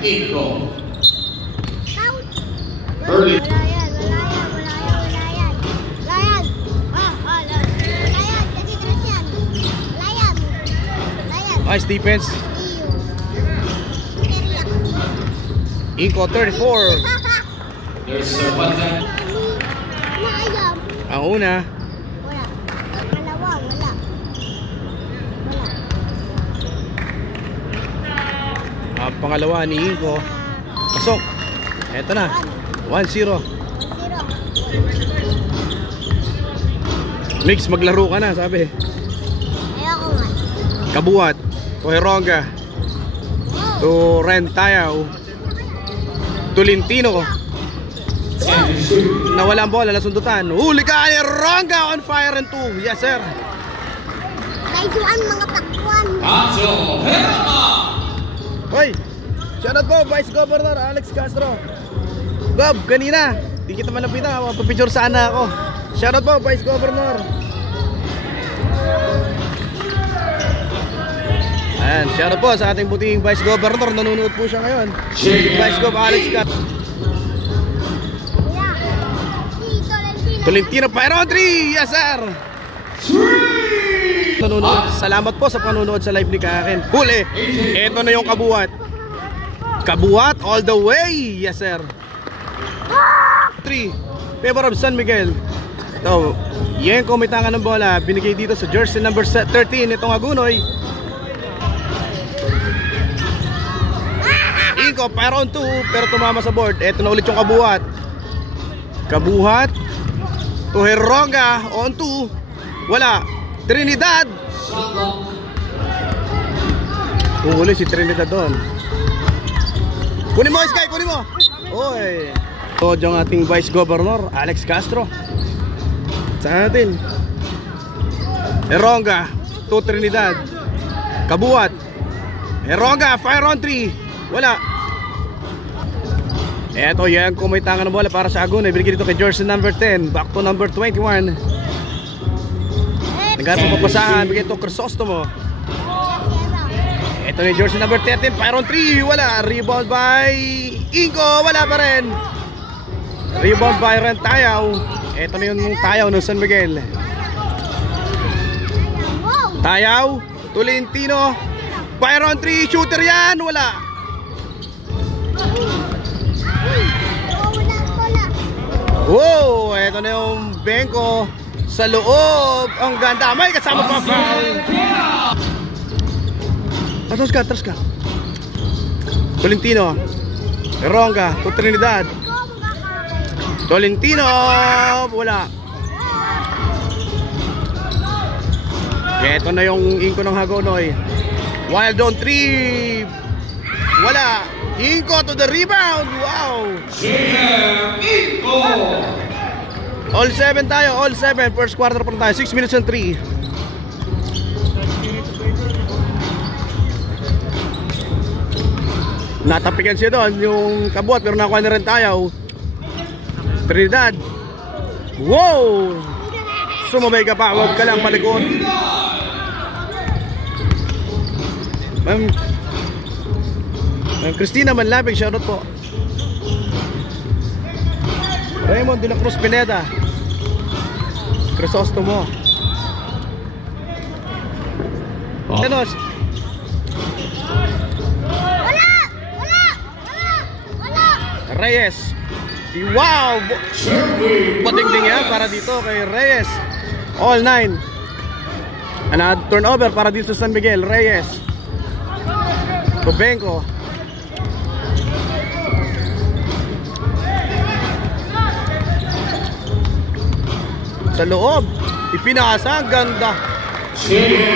Inko. Early. Wala yan. Kasi tres yan. Wala yan. Nice defense. Inko 34. There's Serpanta. Ang una. Wala. Dalawa, wala. Ang pangalawa ni Inko. Pasok. Eto na. 1-0. Mix, maglaro ka na, sabi. Ayoko nga. Kabuat. Toheronga. To Rentayaw. Tolentino. Nawala ang bola, nasundutan. Huli ka ni Ronga on fire and 2. Yes sir. Naisuan mga takwan. Acho Herama. Hoy, shoutout po Vice Governor Alex Castro. Gob, kanina di kita malapitan, mapapicture sana ako. Shoutout po Vice Governor. Ayan, shoutout po sa ating buting Vice Governor. Nanonood po siya ngayon. Vice Gov Alex Castro. Tolentino Pyron 3. Yes sir. Nanonood. Salamat po sa panonood sa live ni Karen. Huli. Ito na yung kabuat. Kabuat all the way. Yes sir. 3. Favor of San Miguel. Ito. Yan kumitangan ng bola. Binigay dito sa jersey number 13. Itong Agunoy. Inko Pyron 2. Pero tumama sa board. Ito na ulit yung kabuat. Kabuhat. Toheronga on 2. Wala. Trinidad. Huli si Trinidad doon. Kunin mo Sky, kunin mo. Oy. So yung ating Vice Governor Alex Castro. Sa atin. Toheronga to Trinidad. Kabuat. Toheronga fire on 3. Wala. Eto yan, kumitangan ng bola para sa Agun. Ibigay dito kay jersey number 10. Back to number 21. Nagkaroon papasahan. Bigay ito Crisostomo. Eto na jersey number 13. Pyron 3. Wala. Rebound by Inko. Wala pa rin. Rebound by Rentayaw. Eto na yung Tayaw ng San Miguel. Tayaw. Tolentino. Pyron 3. Shooter yan. Wala. Wow, eto na yung Benko sa loob. Ang ganda. May kasama pa foul. Atras ka. Tolentino. Toheronga to Trinidad. Tolentino. Wala. Eto na yung Inko ng Hagonoy. Wild on 3. Wala. Inko to the rebound. Wow. Inko. All 7 tayo. All 7. First quarter pa tayo. 6 minutes and 3. Natapikan siya doon yung kabuat pero nakuha na rin tayo. Trinidad. Wow. Sumabay ka pa. Huwag ka lang palikot. Ma'am Christina Manlapig, shoutout po. Raymond de la Cruz Pineda. Crisostomo. Tenos. Wala. Reyes. Wow. Patingting yan para dito kay Reyes. All 9. Another turnover para dito sa San Miguel. Reyes. Benko. Sa loob, ipinasa, ganda.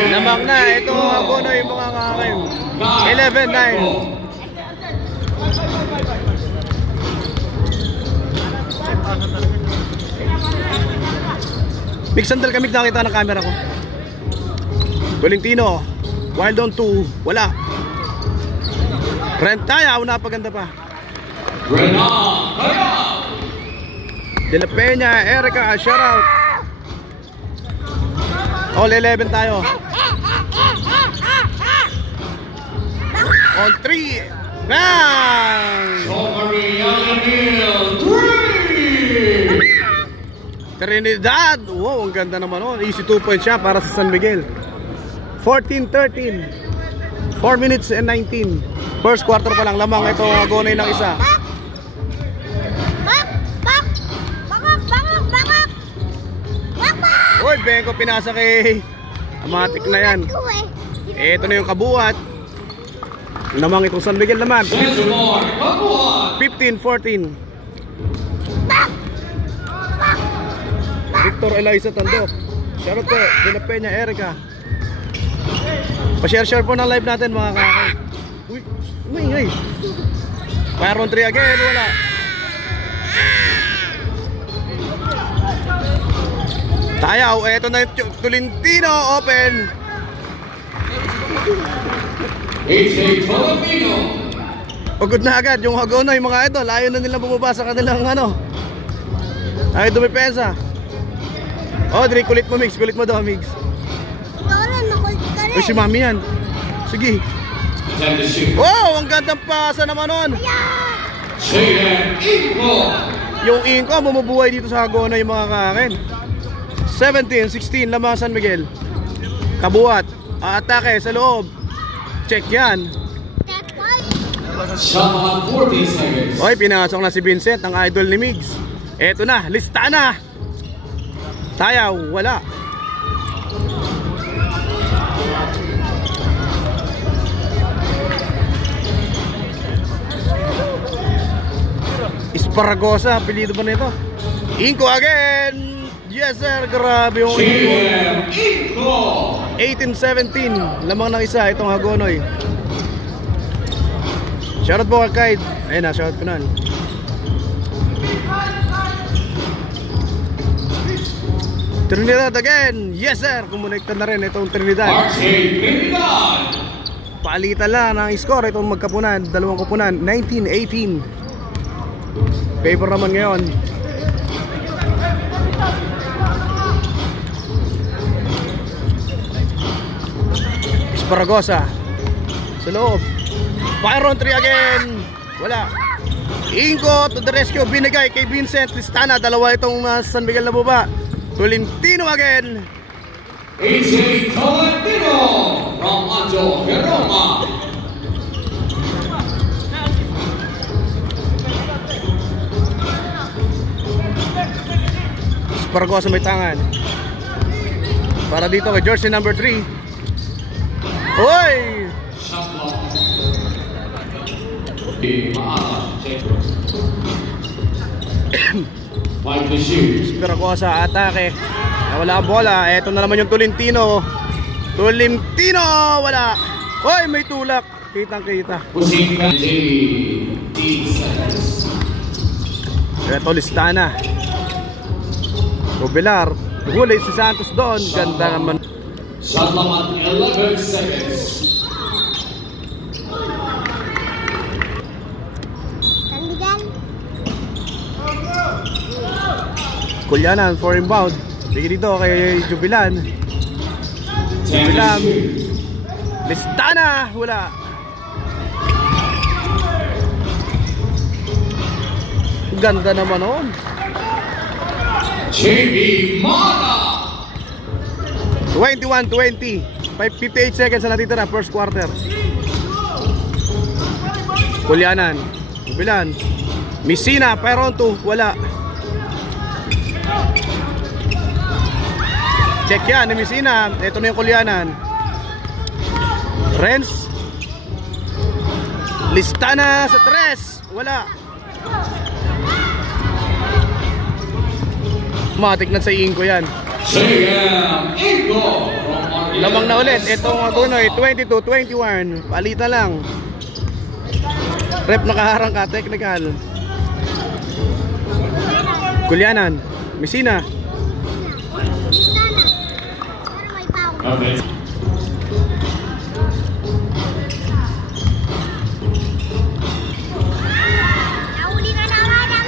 Namang na, ito ako na yung mga kakim. 11-9. Big sandal kami, nakita ng camera ko. Tolentino. Wild on 2. Wala. Rentayaw, napaganda pa. De La Peña, Erica, shoutout. All 11 tayo. On 3. Bang! Romarian 3! Trinidad! Wow, ang ganda naman nun. Easy 2 points siya para sa San Miguel. 14-13. 4 minutes and 19. First quarter pa lang. Lamang ito agonay ng isa. Uy, Benko pinasa kay Amatik na yan. Ito na yung kabuhat. Lamang itong San Miguel naman. 15-14. Victor Eliza Tandok. Shoutout po, Dina Peña Erica. Pa-share po ng live natin mga kakay. Uy, umingay. Fire on 3 again, wala. Tayaw, eto na yung Tolentino open. AJ Tolentino. Pagod na agad yung Hagonoy mga idol. Ayaw na nilang bumaba sa kanilang ano. Ay, dumipensa. Oh, Dre, kulit mo Migs, kulit mo daw Migs. Uy, si Mami yan. Sige. Wow, ang gandang pasa naman nun. Yung Inko bumubuhay dito sa Hagonoy yung mga kakin. 17-16 lamang San Miguel. Kabuhat, atake sa loob. Check yan. Shot 40 seconds. Oy, pinasok na si Vincent, ang idol ni Migs. Eto na, lista na. Tayaw, wala. Esparagosa, apelido ba nito? Inko again. Yes sir, grabe yung Inko. 18-17, lamang ng isa itong Hagonoy. Shoutout po kay ayun na, shoutout ko na. Trinidad again. Yes sir, kumonekta na rin itong Trinidad. Palitan lang ng score itong magkapunan, dalawang kupunan, 19-18. Paper naman ngayon. Esparagosa sa loob. Fire on 3 again. Wala. Inko to the rescue. Binigay kay Vincent Listana. Dalawa itong San Miguel na baba. Tolentino again. AJ Tolentino from Anjo Roma. Esparagosa may tangan. Para dito kay jersey number 3. Hoy! Shot block. Fight the shoot. Esparagosa atake. Wala ang bola. Eto na naman yung Tolentino. Tolentino! Wala. Hoy, may tulak. Kitang kita. Pushing back. 18 seconds. Eto Listana. Obelar. Huli si Santos doon. Ganda naman. Shot clock at 11 seconds. Kulyanan for inbound. Bigay dito kay Jubilan. Jubilan. Listana. Wala. Ganda naman noon. JB Mata. 21-20. 58 seconds na natitira first quarter. Kulyanan. Jubilan. Messina. Peron 2. Wala. Check yan ni Messina. Ito na yung Kulyanan. Renz. Listana sa 3. Wala. Matik na sa Inko yan. Lamang na ulit. Itong Hagonoy 22-21. Palitan lang. Rep nakaharang ka. Technical. Kulyanan. Messina. Okay.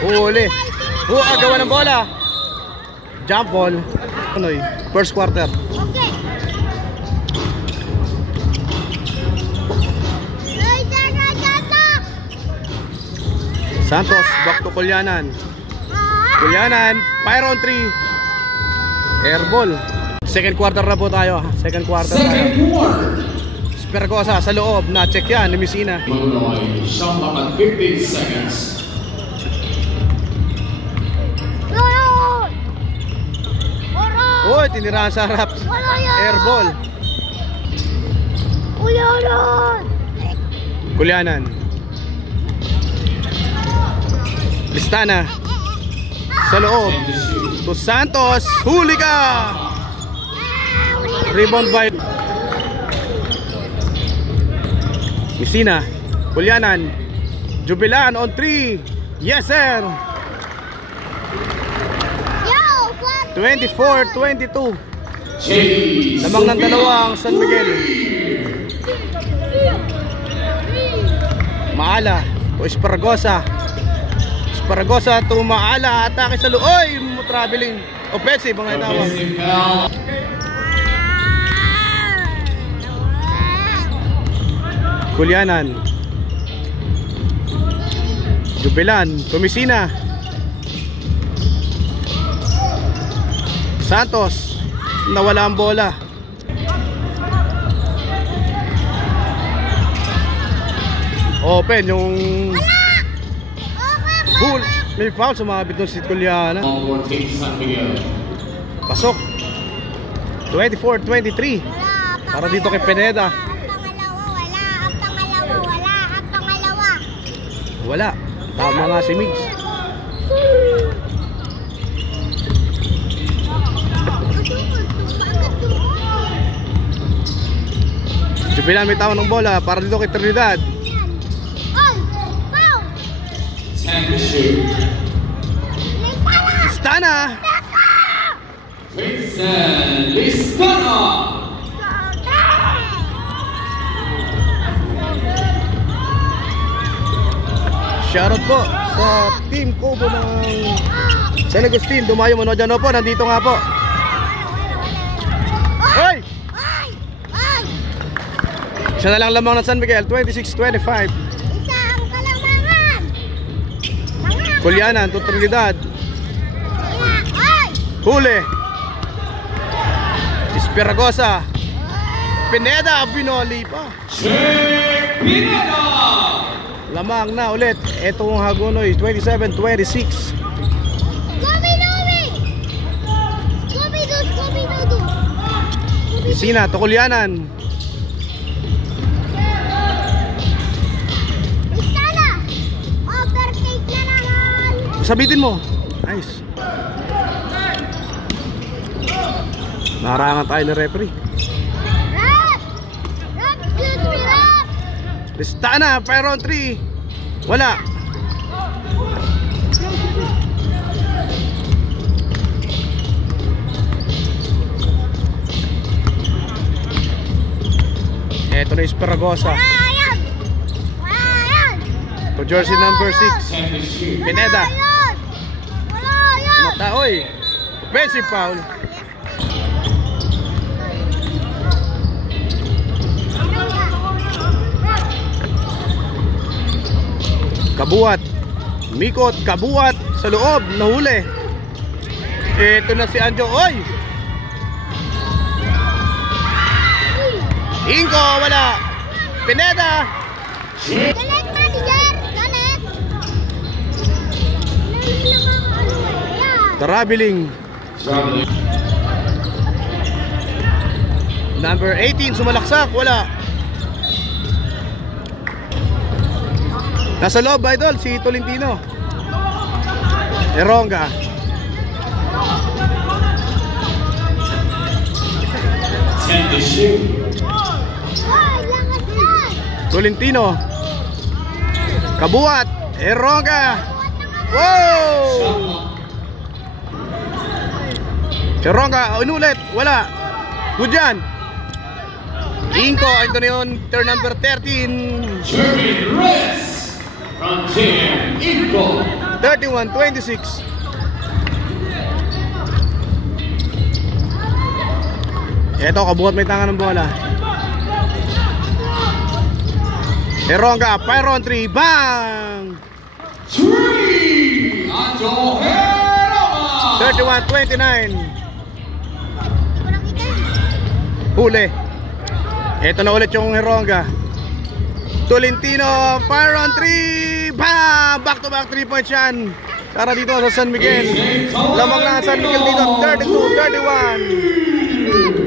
Huli. Agawan ng bola. Jump ball. Hagonoy. First quarter. Okay. Santos, back to Kulyanan. Kulyanan, fire on 3. Airball. Second quarter na po tayo. Second quarter. Espergosa sa loob. Na-check yan ni Messina. Magunoy, shot clock at 15 seconds. Uy, tinirahan sa harap. Airball. Kulyanan. Listana. Sa loob. To Santos. Huli ka! Rebound by Messina. Kulyanan. Jubilan on 3. Yes, sir! 24-22. Lamang ng dalawang San Miguel. Maala to Espergosa. Espergosa to Maala. Atake sa loob. Oy! Traveling. Offensive ang itawag. Kulyanan. Jubilan to Messina. Santos, nawala ang bola. Open yung bull. May foul, sumabit doon si Kulyanan. Pasok. 24-23. Para dito kay Pineda. Wala. Tama nga si Migs. Jubilan may tama ng bola para dito kay Trinidad. Listana. Listana. Shoutout po sa team Kubo ng San Agustin. Dumayo mo dyan po. Nandito nga po. Hoy! Isa na lang lamang ng San Miguel. 26-25. Isang kalamangan. Kulyanan to Trinidad. Huli. Espergosa. Pineda. Binoli pa. Pineda. Lamang na ulit. Etong Hagonoy. 27-26. Messina to Kulyanan. Overtake na naman. Sabitin mo. Nice. Narangan tayo ng referee. Rap! Rap! Excuse me, Rap! Listana, fire on 3. Wala. Eto na Espergosa. Wala yan! Wala yan! To jersey number 6. Pineda. Wala yan! Mataoy. Offensive foul. Kabuat. Mikot, kabuat sa loob, nahuli. Ito na si Anjo. Oy! Ingo, wala. Pineda. Galit, manager! Galit! Traveling. Number 18, sumalaksak, wala. Nasa loob, idol, si Tolentino. Eronga. Tolentino. Kabuat. Eronga. Wow! Eronga, unulit, wala. Good yan. Inko, ito na yun, turn number 13. Jeremy Reyes. Frontier Inco. 31-26. Eto, kabuhat may tanga ng bola. Eronga, fire on 3. Bang! 3. Anjo Heroma. 31-29. Walang kita yun. Huli. Ito na ulit yung Heronga. Tolentino, fire on 3. Bam! Back to back 3-point yan. Para dito sa San Miguel. Lamang na San Miguel dito. 32-31.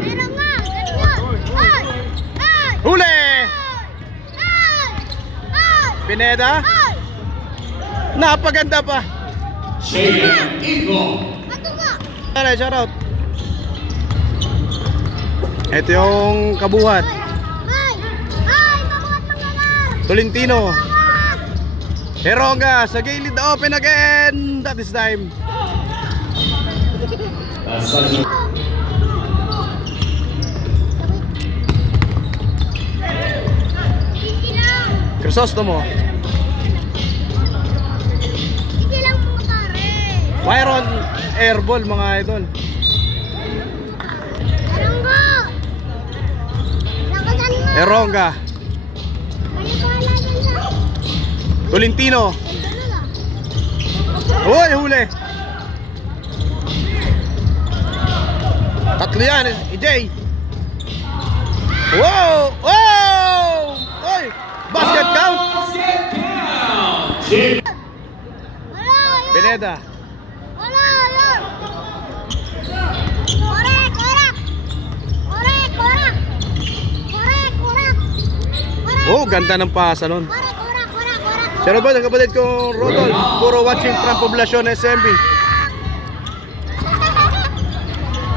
Meron nga. Ganyan. Ay! Ay! Huli! Ay! Ay! Pineda. Ay! Napaganda pa. Jaden Ingo. Bato nga! Alright, shout out. Ito yung kabuhat. Ay! Ay! Mabuhat manggalar! Tolentino. Mabuhat! Heronga sa gilid, open again. That is time. That's such a Easy lang! Crisostomo. Easy lang po pare! Fire on airball mga idol. Meron nga! Lakasan mo! Heronga. Maniwala dyan sa... Tolentino. Ganda na. Uy, huli. Tatlo yan, EJ. Wow! Wow! Uy! Basket count! basket count. Jaden. Wala yan! Pineda. Wala yan! Korek! Korek! Korek! Korek! Korek! Korek! Korek! Oh, ganda ng pasa nun. Korek! Korek! Korek! Korek! Shout out ang kapatid kong Rodol. Puro watching from Poblacion SMB.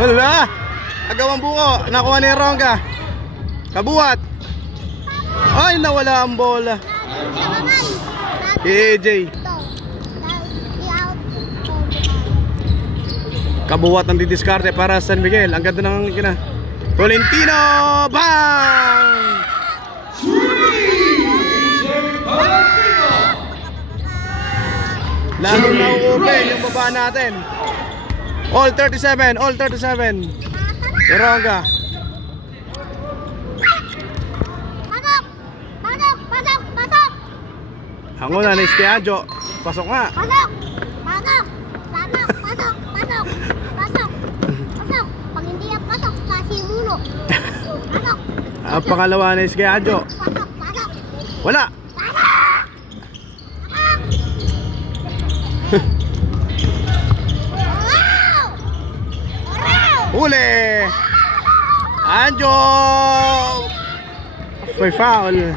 Hala! Agawang buko. Nakuha ni Heronga. Kabuhat. Ay, nawala ang bola. Sa kamay! EJ. Ito. I-out. Kabuhat ng didiskarte para sa San Miguel. Ang ganda ng kina. Tolentino! Bang! 3. Tolentino. Lalo na open yung baba natin. All 37, all 37. Heronga. Pasok! Pasok! Pasok! Pasok! Ang una ni Skiadjo. Pasok nga. Pasok! Pasok! Pasok! Pasok! Pasok! Pasok! Pasok! Pag hindi yan pasok, kasi mulo. Pasok! Ang pangalawa ni Skiadjo. Pasok! Pasok! Wala. Pasok! Wow! Wow! Huli. Anjo. May foul.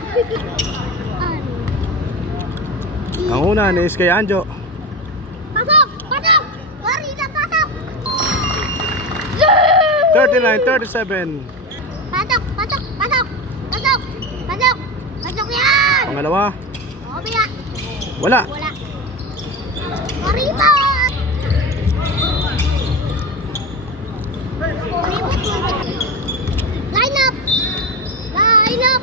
Ang una ni Skiadjo. Pasok! Pasok! Wari na pasok! 39-37. Pasok! Pasok! Pasok! Pasok! Pasok! Pasok yan! Pangalawa. O, bila! Wala. Wala. Mariba! Line up! Line up!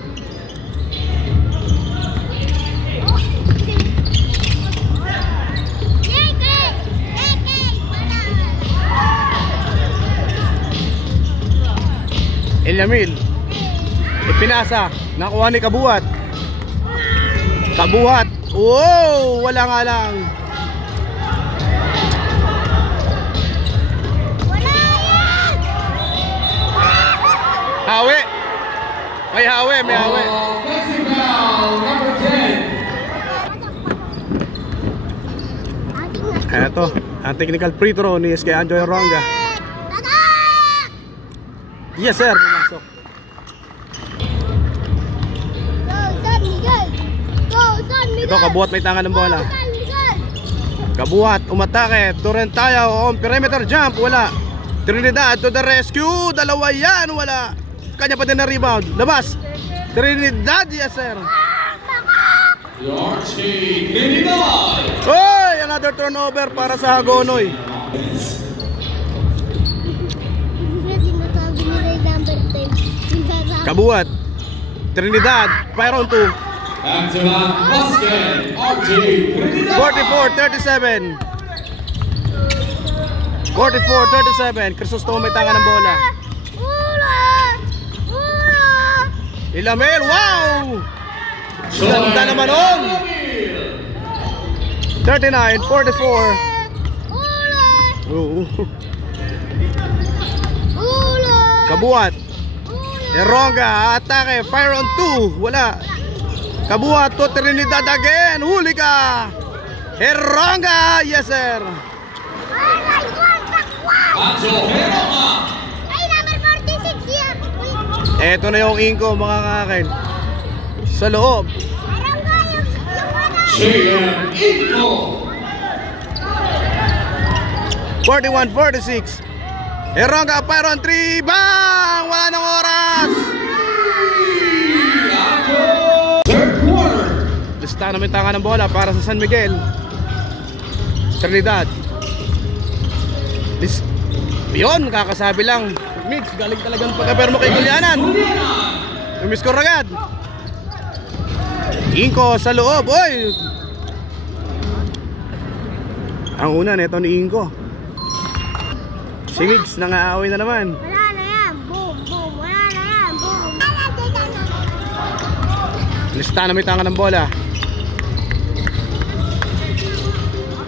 Eliamil. Ipinasa. Nakuha ni Kabuhat. Kabuhat. Wow! Wala nga lang. Wala yan! Hawi. May hawi, may hawi. Offensive foul number 10. Eto, ang technical free throw ni Skiadjo Heronga. Tatak! Yes sir, pumasok. Go, San Miguel! Go, San Miguel! Ito, Kabuhat may tangan ng bola. Go, San Miguel! Kabuhat, umatake. Torrentayo on perimeter jump, wala. Trinidad to the rescue. Dalawa yan, wala. Kanya pa din na rebound. Labas. Trinidad, yes sir. Yorchi Trinidad. Oy, another turnover para sa Hagonoy. Sinasabi nila yung number 10. Kabuhat. Trinidad, fire on 2. Back to back basket. RJ Trinidad. 44-37. Crisostomo may tanga ng bola. Ulan! Ulan! Ilamel, wow! Ganda naman on. 39, 44. Oo. Kabuat. Heronga, atake, fire on 2. Wala. Kabuat to Trinidad again. Huli ka. Heronga, yes sir. Anjo Heronga. Ay, number 46 yan. Eto na yung inko mga kakin. Sa loob. Heronga yung JM Inko. 41-46. Heronga, fire on 3. Bang! Wala nang oras. Anjo. Third quarter. Lista namin tanga ng bola para sa San Miguel. Trinidad. Yun, kakasabi lang. Mix, galing talagang pagkapermo kay Gulyanan. Tumiskor agad. Inko sa loob. Oy! Ang una neto ni Inko. Si Migs, nangaaway na naman. Wala na yan. Boom, boom. Wala na yan. Boom. Lista namin tanga ng bola.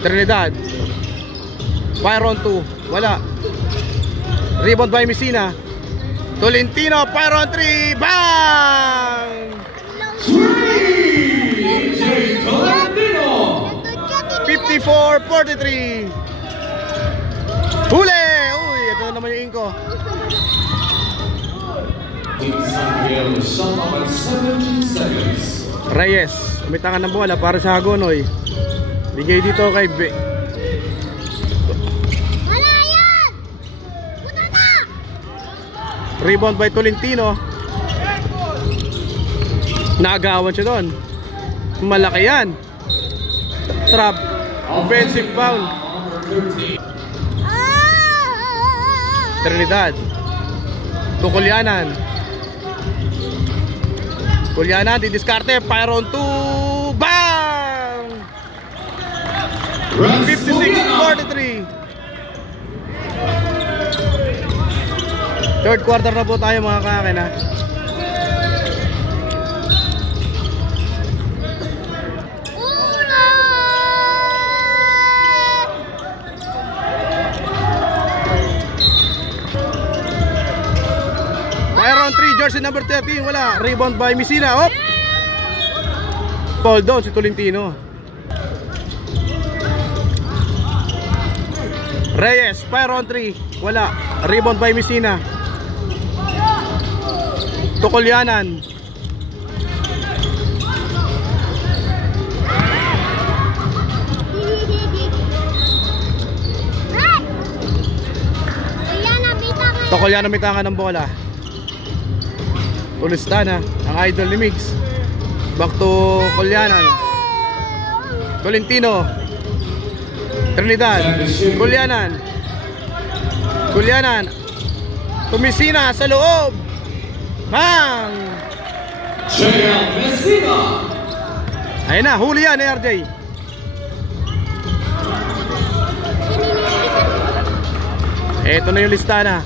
Trinidad. Fire on 2. Wala. Rebound by Messina. Tolentino, fire on 3. Bang! 3. J. Tolentino. 54-43. Huli! Uy, ito na naman yung Inko. Team San Miguel shot up at 17 seconds. Reyes, umitangan ng bola para sa Hagonoy. Bigay dito kay Wala yan. Puta na. Rebound by Tolentino. Naagawan siya doon. Malaki yan. Trap. Offensive foul. Trinidad. Tukulyanan. Kulyanan, didiskarte. Fire on 2. Bang! 56-43. Third quarter na po tayo mga kakin ha. Fire on 3, jersey number 13. Wala. Rebound by Messina. Op! Fall down si Tolentino. Reyes, fire on 3. Wala. Rebound by Messina. Tukulyanan. Tukulyanan may tangan ng bola. Tulistana, ang idol ni Migs. Back to Kulyanan. Tolentino. Trinidad. Kulyanan. Kulyanan. Tumisina sa loob. Bang! JL Messina. Ayun na, huli yan eh RJ. Eto na yung listana.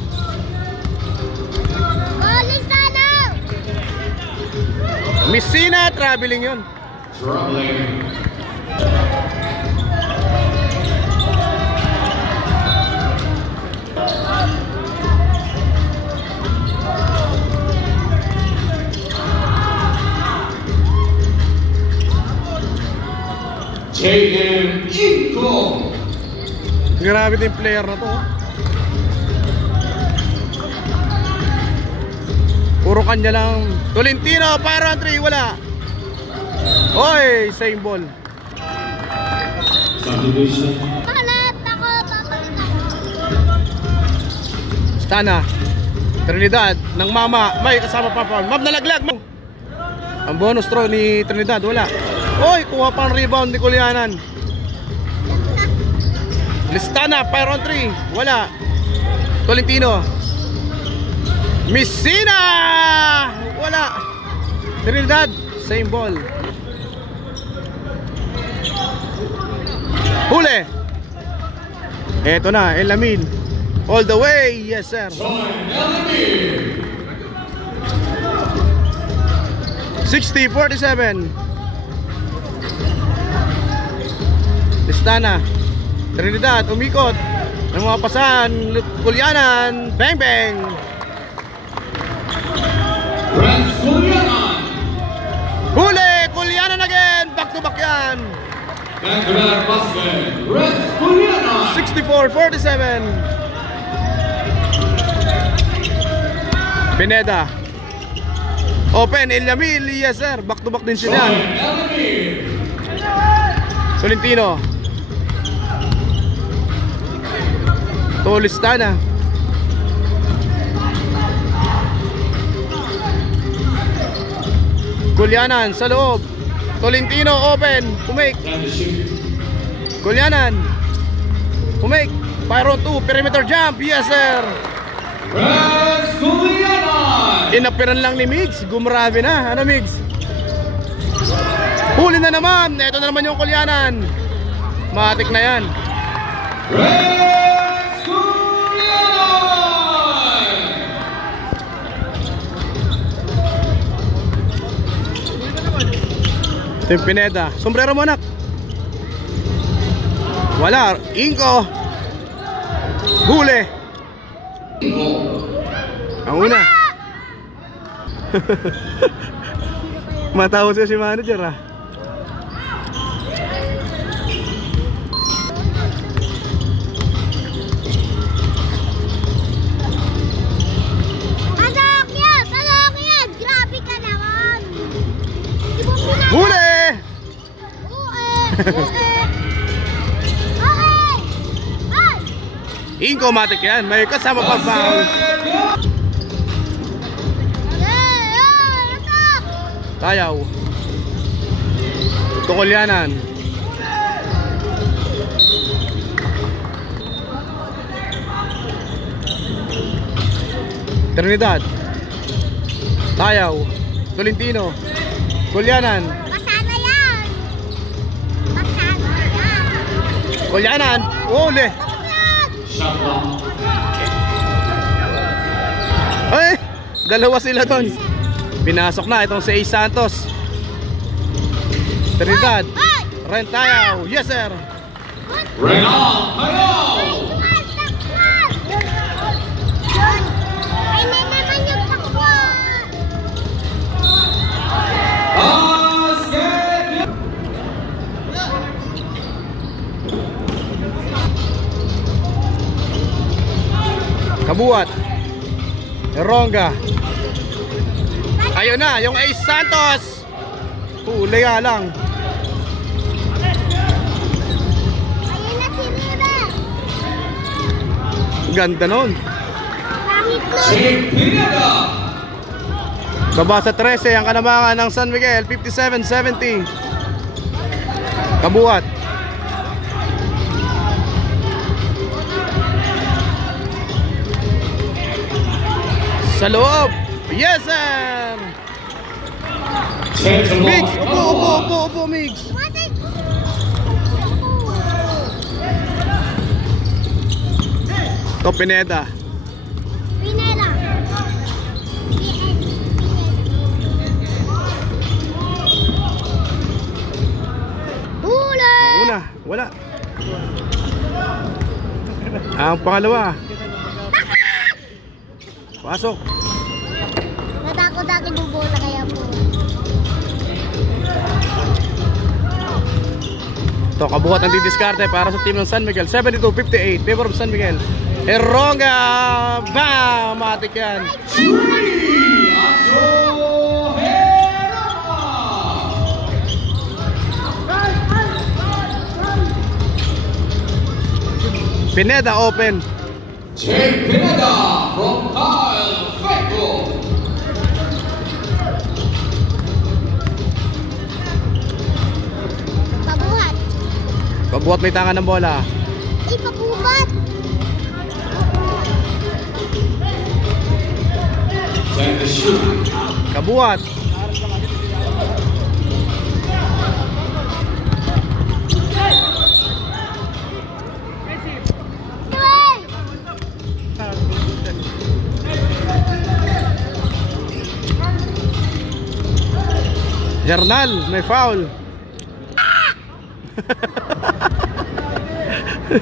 Messina, traveling yun. Traveling. JM Inko. Grabe din player na to. Puro kanya lang. Tolentino, para 3, wala. Oy, same ball. Subdivision. Palat ako, papalitan. Stana. Trinidad, ng mama. May kasama pa pa. Ma'am, nalaglag mo. Ang bonus throw ni Trinidad, wala. Oy, kuha pang rebound ni Kulyanan. Listana, fire on 3, wala. Tolentino. Messina! Wala. Trinidad, same ball. Huli. Eto na, Elamin. All the way, yes sir. Join Elamir. 60-47. Tristana. Trinidad, umikot. Ng mga pasahan, Kulyanan, bang bang. Renz Kulyanan. Huli, Kulyanan again. Back to back yan. Vancouver Basket, Renz Kulyanan. 64-47. Pineda. Open, Ilyamil, yes sir. Back to back din sila. Joy Elamir. Tolentino. Tolistana. Kulyanan sa loob. Tolentino open. Pumake. Time to shoot. Kulyanan. Pumake. Fire on 2. Perimeter jump. Yes sir. Renz Kulyanan. Inapiran lang ni Migs. Gumrabe na. Ano Migs? Huli na naman. Ito na naman yung Kulyanan. Matik na yan. Renz Kulyanan. Tim Pineda. Sombrero mo anak. Wala. Inko. Huli. Ang una. Matawa siya si manager ah. Pasok yan! Pasok yan! Grabe ka naman! Di mo pinag- Huli! Okay! Ay! Inko matik yan. May kasama pa foul. Pasok! Tayaw. Kulyanan. Trinidad. Tayaw. Tolentino. Kulyanan. Pasana yan! Pasana yan! Kulyanan. Huli. Pasok yan! Shot block. Ay! Dalawa sila doon. Pinasok na itong si Ace Santos. Trinidad. Ay! Ren Tayaw. Yes sir. Renan Tayaw. Ay, takpan! Ay, may naman yung takpan! Basket. Kabuat. Eronga. Ayun na, yung Ace Santos. Huli nga lang. Ayun na si River! Ganda nun. Pangit nun! Jake Pineda. Baba sa 13 ang kanamangan ng San Miguel. 57-70. Kabuat. Sa loob. Yes sir. Change the Migs. ball. Upo Migs. Wasik! To Pineda. Pinela! Huli! Ang una, wala. Ang pangalawa. Pasok. Natakot ako yung bola kaya po. To kabuhat ang didiskarte para sa team ng San Miguel. 72-58. Favor of San Miguel. Eronga. Bam! Matik yan. Three. Anto Herrera. Pineda open. Jake Pineda from Kyle Feco. Pabuhat! Kabuhat may tangan ng bola. Ay, pabuhat! Time to shoot. Kabuhat. Tuway! Jernal, may foul. Wala.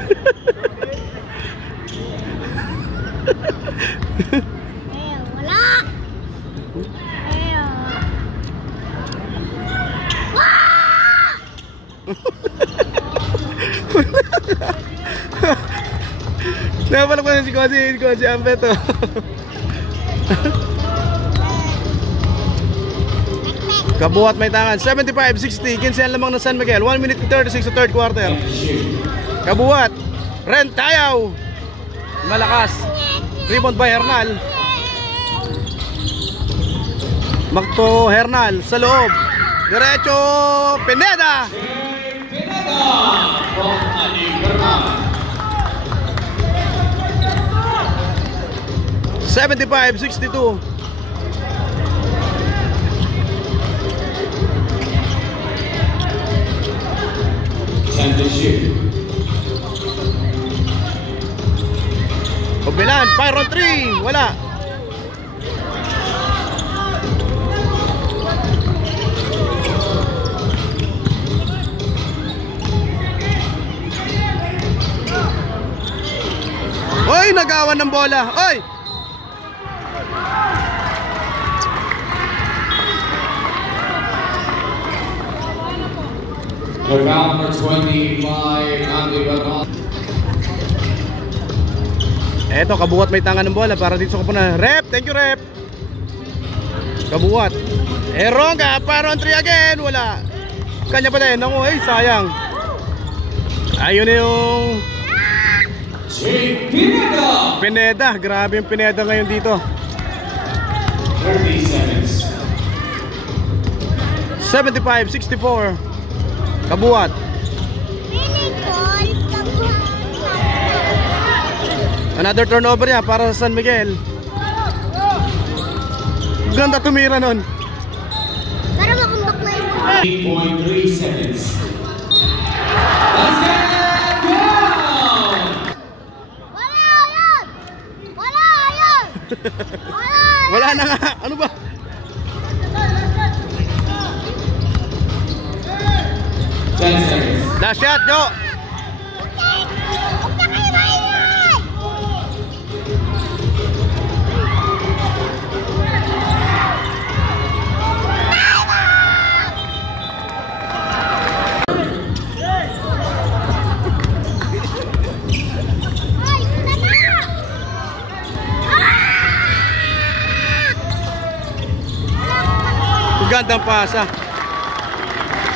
Napalak ko na si Kosi Ambeto. Kabuhat may tangan 75-60, 15 ang lamang ng San Miguel, 1 minute and 36 sa third quarter. Kabuhat Ren Tayaw, malakas, rebound by Hernal. Magto Hernal sa loob, diretso Pineda. Pineda from Ali Berman. 75-62. Send shoot. Pagbilan, fire on 3, wala. Oy, nagawan ng bola. Oy! The foul number 25, Ali Berman. Eto, kabuhat may tangan ng bola para dito sa kupunan. Rep, thank you Rep. Kabuhat. Eronga, fire on 3 again, wala. Kanya pa din, ako, sayang. Ayun na yung Pineda. Pineda, grabe yung Pineda ngayon dito. 30 seconds. 75-64. Kabuhat. Another turnover yan para sa San Miguel. Ganda tumira nun. Para makumbak na yun. 8.3 seconds. Basket down. Wala yun! Wala yun! Wala yun! Wala na nga, ano ba? Last shot, Jo. Huwag na kayo maingay! Ay, tama! Gandang pasa.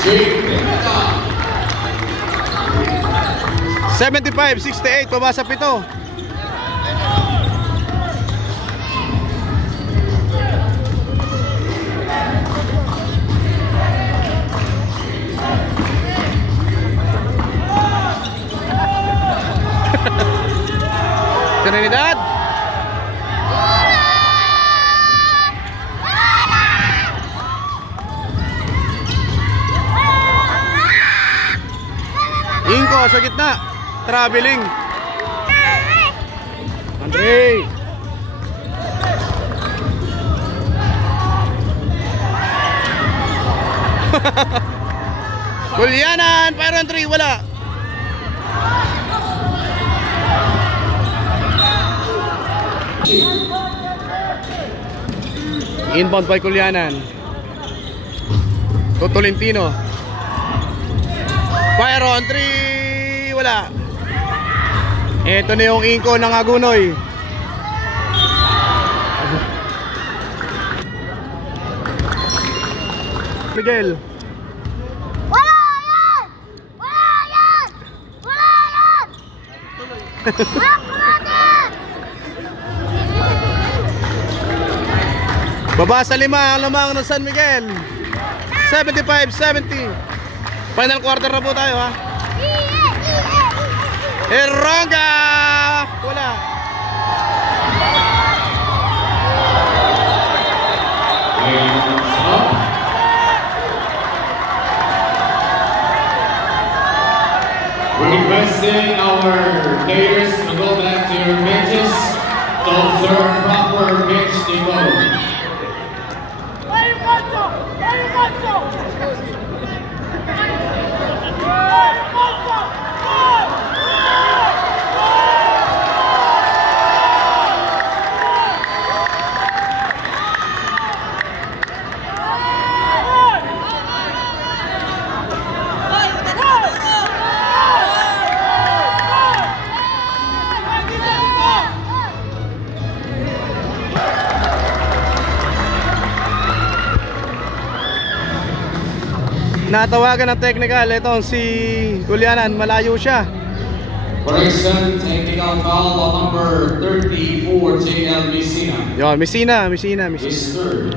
Pineda. 75-68, pabasa 7. Trinidad. Inko sa gitna. Traveling. Andre. Kulyanan, fire on 3, wala. Inbound by Kulyanan. Tolentino. Fire on 3, wala. Ito na yung inko ng Agunoy. Miguel. Wala yan! Wala yan! Wala yan! Wala natin! Baba sa 5 ang lamang ng San Miguel. 75-70. Final quarter na po tayo, ha. Eronga! Wala. Requesting our players to go back to your benches to observe proper bench decorum. Natawagan ng technical. Itong si Kulianan, malayo siya. Correction, technical foul on number 34, JL Messina. Yon, Messina. His third.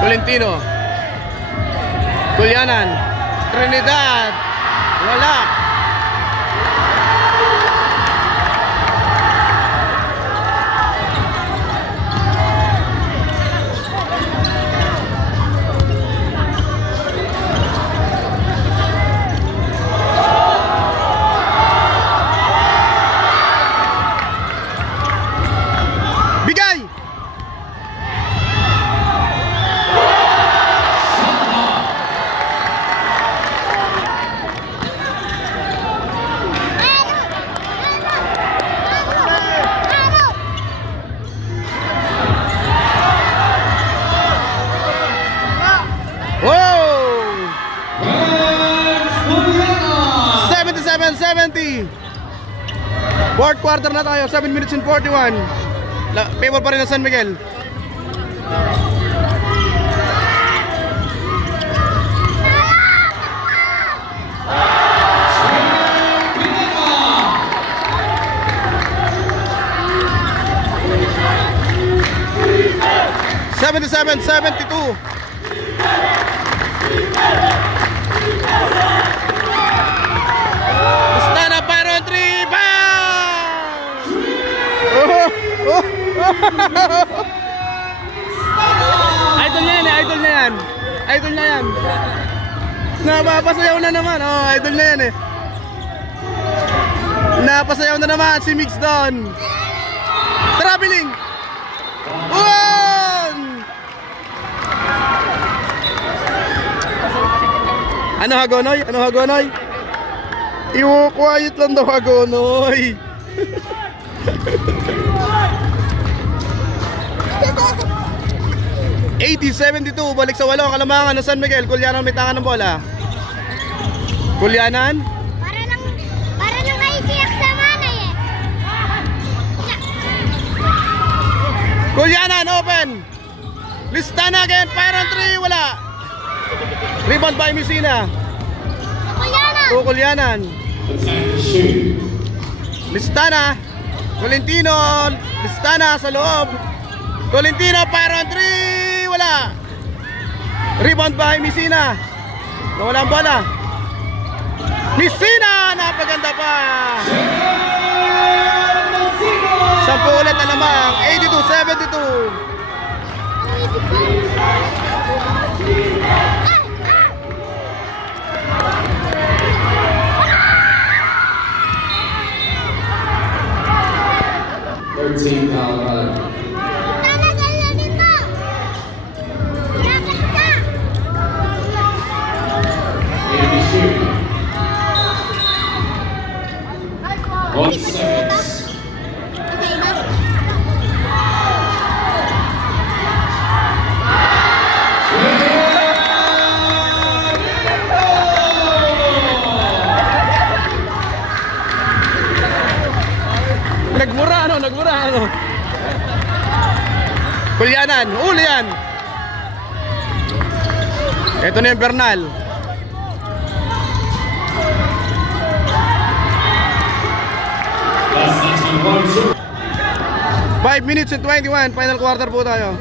Tolentino. Kulianan. Trinidad. Wala. Bigay! Wow! 77-70. Fourth quarter na tayo, 7 minutes and 41. Favor pa rin ng San Miguel. Seventy-seven, 72. Stana Byron 3 bounce. Idol na yan, idol na yan. Idol na yan. Napapasayaw na naman. Oh, idol na yan eh. Napasayaw na naman si Mix Don. Traveling. One. Ano Hagonoy? Ano Hagonoy? Iwo, quiet lang daw Hagonoy. $80-72, balik sa 8 kalamangan ng San Miguel. Kulianan may tangan ng bola. Kulianan. Para lang kayo siyak sa manay eh. Kulianan open. Listana again, Byron 3, wala. Rebound by Messina. Kulianan. Listana. Tolentino. Listana sa loob. Tolentino, Byron 3, wala. Rebound by Messina. Nawala ang bola. Messina, napaganda pa. 10 ulit na lamang. 82-72. Nagmura ano. Kulianan, uli yan. Ito na yung Bernal. Five minutes and 21, final quarter po tayo.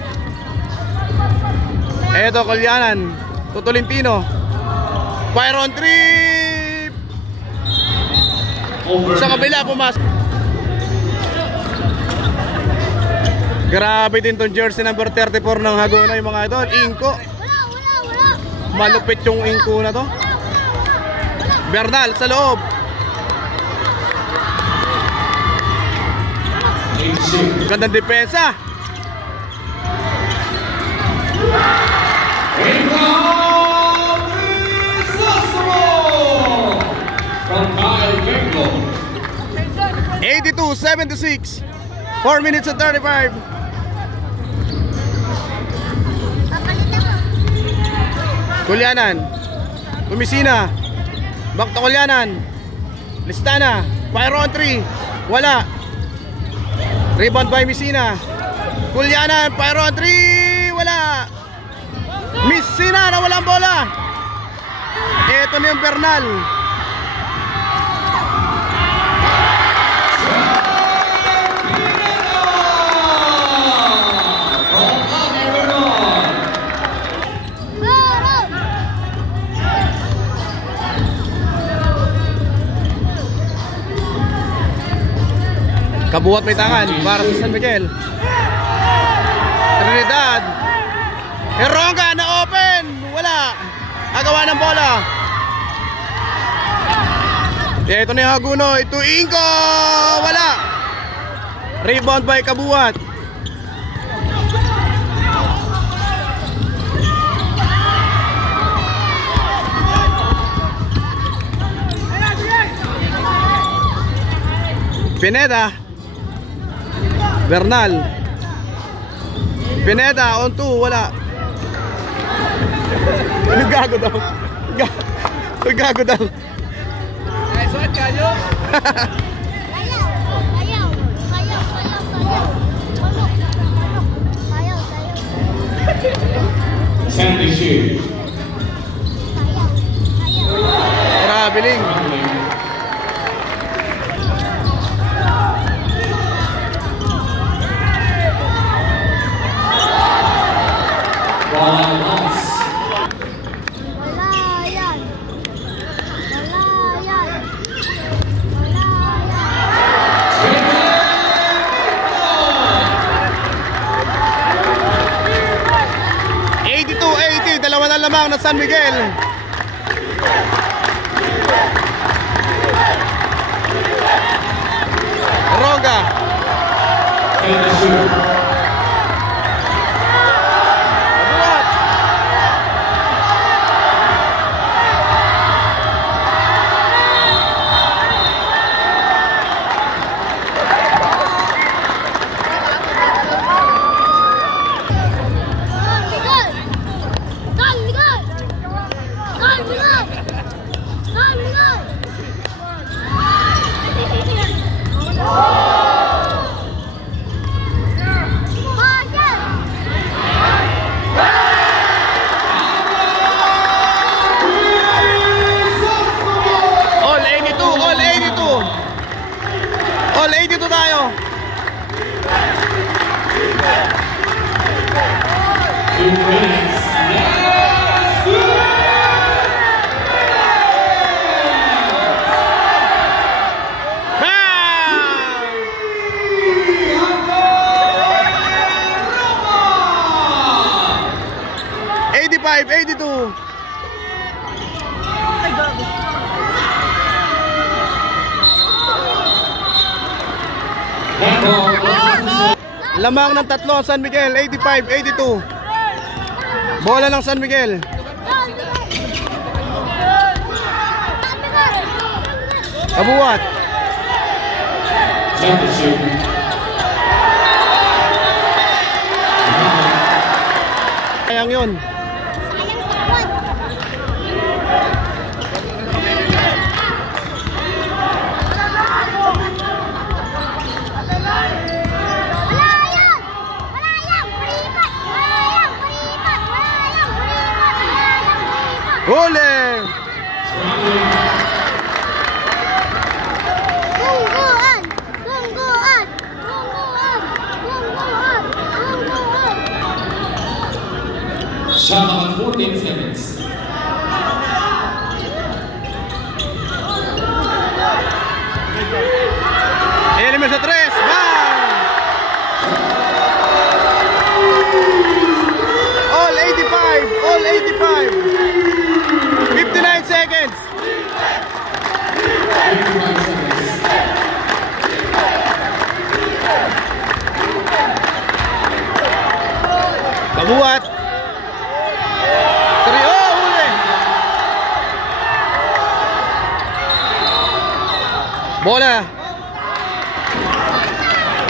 Ito Kulianan, Tolentino. Byron 3. Sa kabila pumasok. Grabe din tong jersey number 34 ng Hagonoy mga idol. Inko. Malupit yung inko na to. Bernal sa loob. Gandang depensa. From Kyle Benko. 82-76. 4 minutes and 35. Kulianan. Messina. Back to Kulianan. Listana. Byron 3. Wala. Rebound by Messina. Kulyanan, Pyro 3, wala. Miss Sina na walang bola. Ito na yung Bernal. Kabuhat may tangan para sa San Miguel. Trinidad. Heronga na open. Wala. Agawa ng bola. Ito na yung Haguno. Ito Ingo. Wala. Rebound by Kabuhat. Pineda. Bernal. Pineda on 2, wala. Gago daw. Gago daw. Ay, suot ka nyo? Sandy Shoe. Traveling. Dalawa na lamang na San Miguel. Roga. All 82 tayo. ¡85, 82! Lamang ng tatlo San Miguel, 85, 82. Bola ng San Miguel. Kabuhat. Sayang yun. Huli! Tungguan! Tungguan! Tungguan! Tungguan! Tungguan! Shot on 14 seconds. Element sa 3, bang! All 85, all 85. 59 seconds. 55 seconds. Kabuhat. 3, oh, huli. Bola.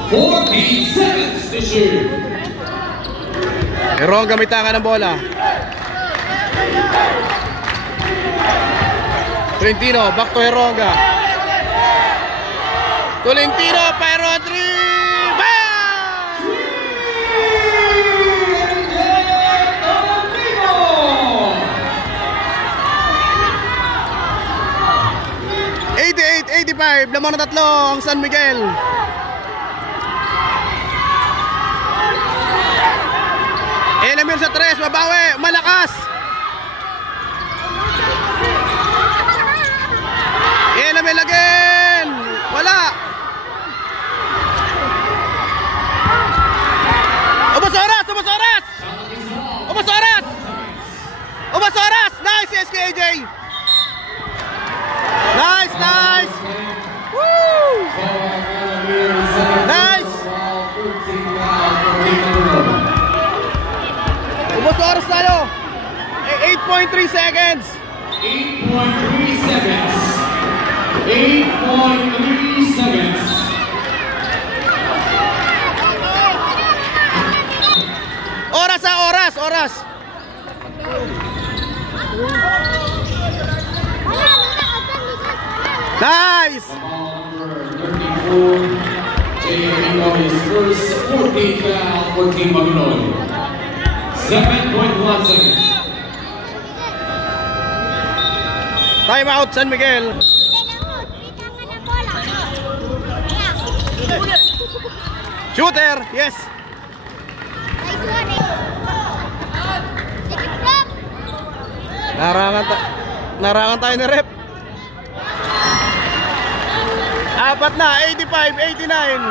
14 seconds to shoot. Erong gamitangan ng bola. Tolentino, back to Heronga. Tolentino, Pyro 3, bang! serve. Lamang na 3 ang San Miguel. Element sa 3, mabawi, malakas. Element again. Wala. Ubos oras, ubos oras. Ubos oras. Ubos oras. Nice SKJ. Nice, nice. Woo! Nice. Ubos oras tayo. 8.3 seconds. 8.3 seconds. 8.3 seconds. Oras sa oras, oras. Nice. His first 14 foul for Team Magnolia. 7.1 seconds. Time out San Miguel. Shooter, yes. Narangan tayo ni rep. 4 na, 85, 89.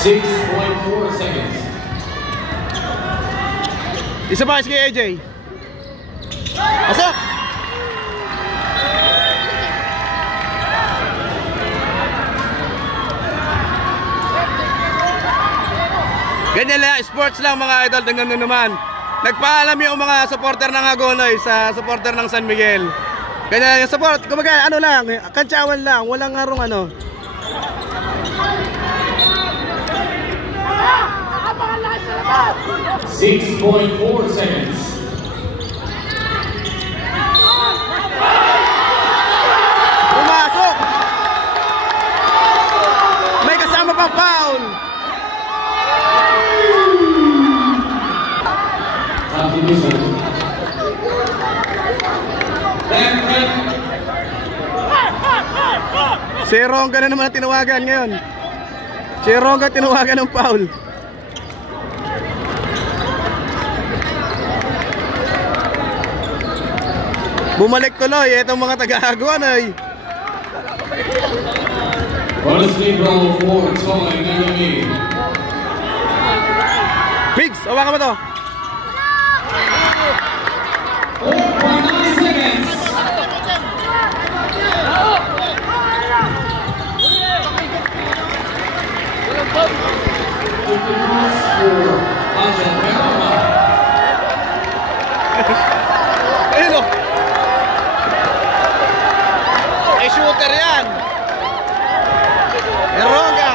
6.4 seconds. Isa pa kay AJ. Pasok. Ganyan lang, sports lang mga idol. Tingnan nyo naman. Nagpaalam yung mga supporter ng Agonoy sa supporter ng San Miguel. Ganyan yung support. Kumaga ano lang, kantsawan lang. Walang harong ano. $6.4 seconds. Pumasok. May kasama pang foul. Si Ronga na naman ang tinawagan ngayon. Si Ronga tinawagan ng foul. Bumalik tuloy itong mga taga-Aguan ay. Bonus free throw for Toy Nagami. Biggs, hawakan mo to. 4.9 seconds. Ayun o. Ay shooter yan. Ronga.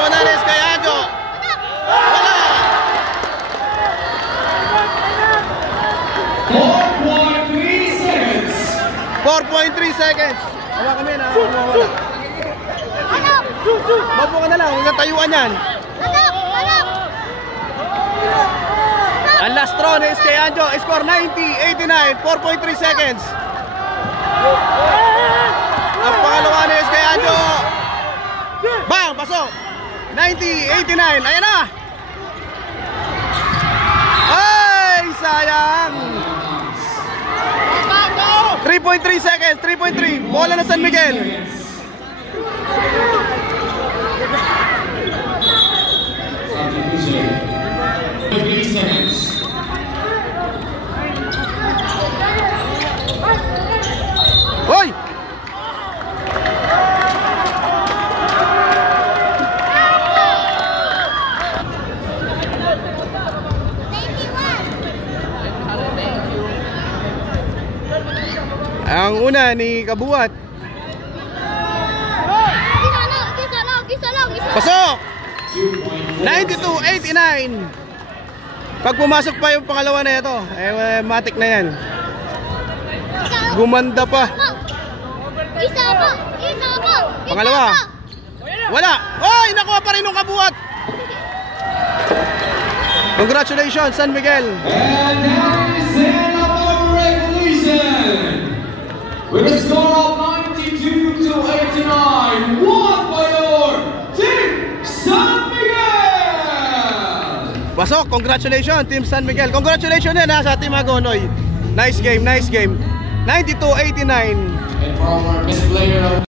Monares kay Ajo. Wala. 4.3 seconds. 4.3 seconds. Hawa kami na. Mapo ka na lang. Huwag kang tayuan yan. Ang last throw ni SK Anjo. Score 90-89. 4.3 seconds. Ang pangalawa ni SK Anjo. Bang! Pasok! 90-89. Ayan na! Ay! Sayang! 3.3 seconds. 3.3. Bola na San Miguel. Hoy! Ang una ni Kabuat. Pasok! 92-89. Pag pumasok pa yung pangalawa na ito, eh matik na yan. Gumanda pa. Isa pa! Pangalawa. Wala. Oy, nakuha pa rin ng kabuhat. Congratulations, San Miguel. And that is the end of our regulation. With a score of 92-89, won by your Team San Miguel. Pasok, congratulations, Team San Miguel. Congratulations din ha sa Team Agonoy. Nice game, nice game. 92-89. And for our